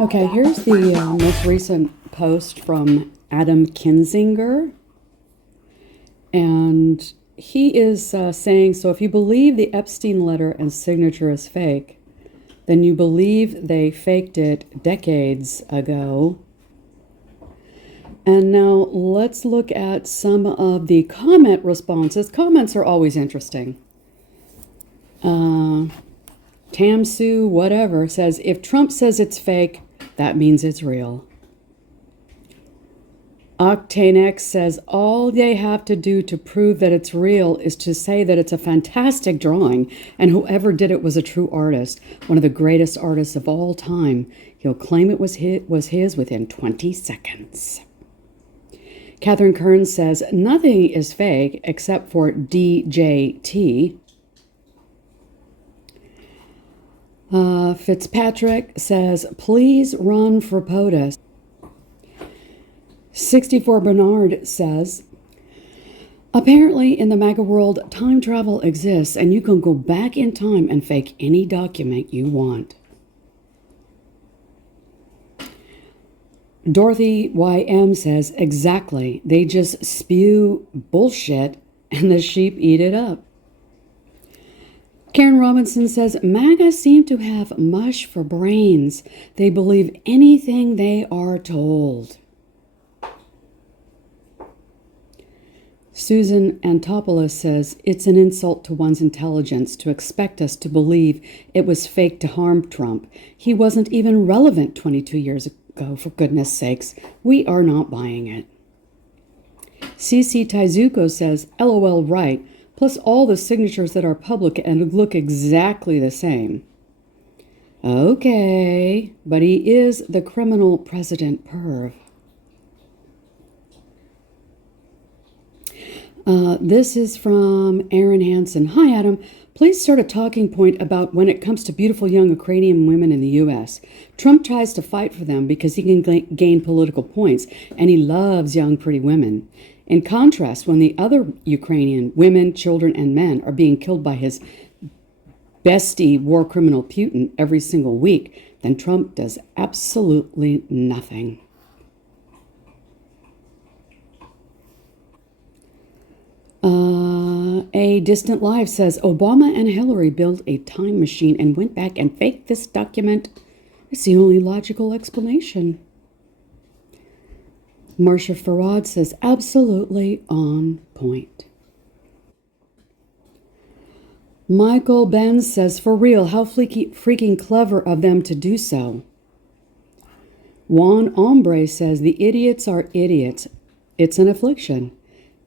Okay, here's the most recent post from Adam Kinzinger. And he is saying, so if you believe the Epstein letter and signature is fake, then you believe they faked it decades ago. And now let's look at some of the comment responses. Comments are always interesting. Tamsu, whatever, says, if Trump says it's fake, that means it's real. OctaneX says, all they have to do to prove that it's real is to say that it's a fantastic drawing, and whoever did it was a true artist, one of the greatest artists of all time. He'll claim it was his within 20 seconds. Catherine Kearns says, nothing is fake except for DJT. Fitzpatrick says, please run for POTUS. 64 Bernard says, apparently in the MAGA world, time travel exists and you can go back in time and fake any document you want. Dorothy YM says, exactly. They just spew bullshit and the sheep eat it up. Karen Robinson says, MAGA seem to have mush for brains. They believe anything they are told. Susan Antopoulos says, it's an insult to one's intelligence to expect us to believe it was fake to harm Trump. He wasn't even relevant 22 years ago, for goodness sakes. We are not buying it. CC Taizuko says, LOL right, plus all the signatures that are public and look exactly the same. Okay, but he is the criminal president perv. This is from Aaron Hansen. Hi, Adam. Please start a talking point about when it comes to beautiful young Ukrainian women in the U.S. Trump tries to fight for them because he can gain political points, and he loves young, pretty women. In contrast, when the other Ukrainian women, children, and men are being killed by his bestie war criminal Putin every single week, then Trump does absolutely nothing. A Distant Live says, Obama and Hillary built a time machine and went back and faked this document. It's the only logical explanation. Marcia Farad says, absolutely on point. Michael Benz says, for real, how freaking clever of them to do so. Juan Hombre says, the idiots are idiots. It's an affliction.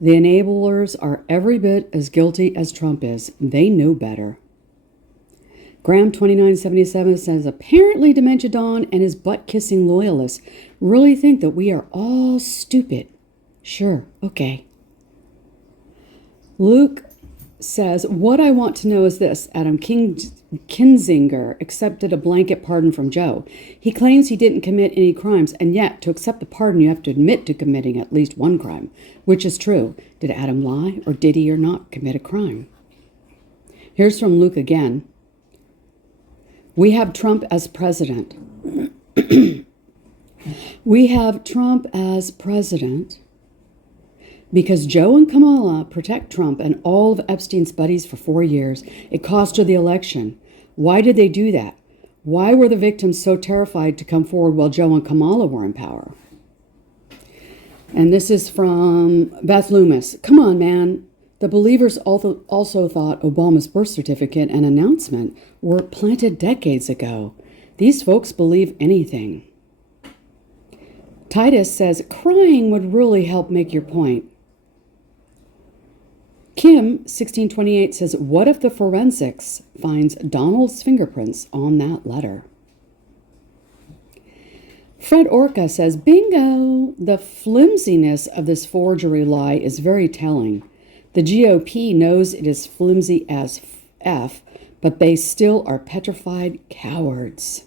The enablers are every bit as guilty as Trump is. They know better. Graham2977 says, apparently Dementia Dawn and his butt-kissing loyalists really think that we are all stupid. Sure, okay. Luke says, what I want to know is this. Adam Kinzinger accepted a blanket pardon from Joe. He claims he didn't commit any crimes, and yet to accept the pardon you have to admit to committing at least one crime. Which is true. Did Adam lie, or did he or not commit a crime? Here's from Luke again. We have Trump as president. We have Trump as president because Joe and Kamala protect Trump and all of Epstein's buddies for 4 years. It cost her the election. Why did they do that? Why were the victims so terrified to come forward while Joe and Kamala were in power? And this is from Beth Loomis. Come on, man. The believers also thought Obama's birth certificate and announcement were planted decades ago. These folks believe anything. Titus says, crying would really help make your point. Kim, 1628, says, what if the forensics finds Donald's fingerprints on that letter? Fred Orca says, bingo! The flimsiness of this forgery lie is very telling. The GOP knows it is flimsy as F, but they still are petrified cowards.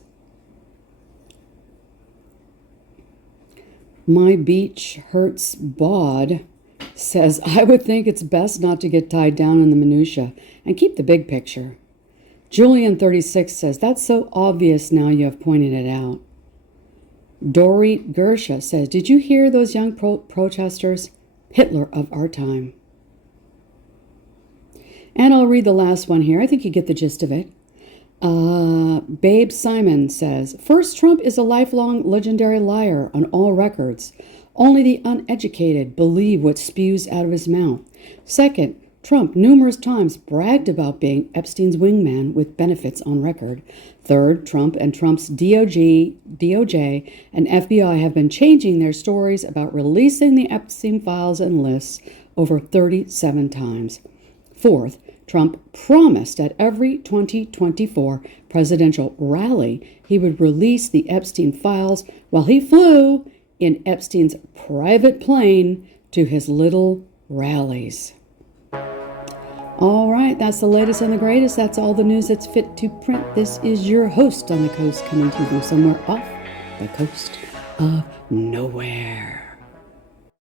My beach hurts bod says, I would think it's best not to get tied down in the minutia and keep the big picture. Julian 36 says, that's so obvious now you have pointed it out. Dory Gersha says, did you hear those young protesters? Hitler of our time. And I'll read the last one here. I think you get the gist of it. Babe Simon says, first, Trump is a lifelong legendary liar on all records. Only the uneducated believe what spews out of his mouth. Second, Trump numerous times bragged about being Epstein's wingman with benefits on record. Third, Trump and Trump's DOJ, and FBI have been changing their stories about releasing the Epstein files and lists over 37 times. Fourth, Trump promised at every 2024 presidential rally he would release the Epstein files while he flew in Epstein's private plane to his little rallies. All right, that's the latest and the greatest. That's all the news that's fit to print. This is your host on the coast, coming to you from somewhere off the coast of nowhere.